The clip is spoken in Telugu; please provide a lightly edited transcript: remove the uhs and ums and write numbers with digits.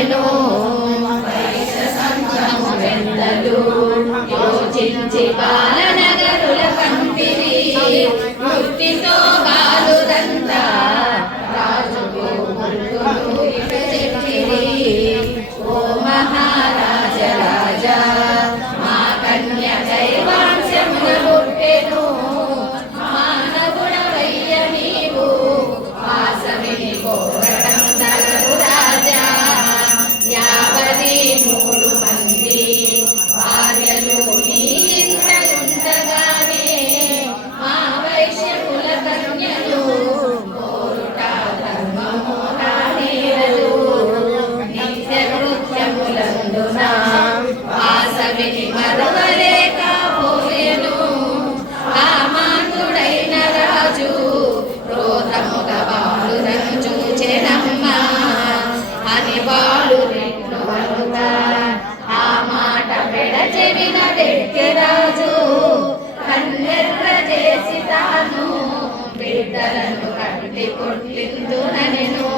పుట్టెను యోచించి బాలనగరుల పంపిణీ వృత్తితో బాలురంతా రాజుకు చెప్పిరి ఓ మహారాజ రాజా మా కన్య దైవాంశమున పుట్టెను మానవుడవయ్య నీవు వాసవిని కోరటం తగదు రాజా యావది 3 మంది భార్యలు నీ ఇంట ఉండగానే మా వైశ్యకుల కన్యలు కోరుట ధర్మము రానేరదు నిత్య కృత్యములందున వాసవిని మరువలేక పోయెను కామాంతుడైన రాజు క్రోధముగా బాలురను చూచెనమ్మా అని బాలు రెట్లు వరుగా ఆ మాట పెడచెవిన రాజు కన్నెర్ర చేసి తాను బిడ్డలను కట్టి కొట్టిందునెను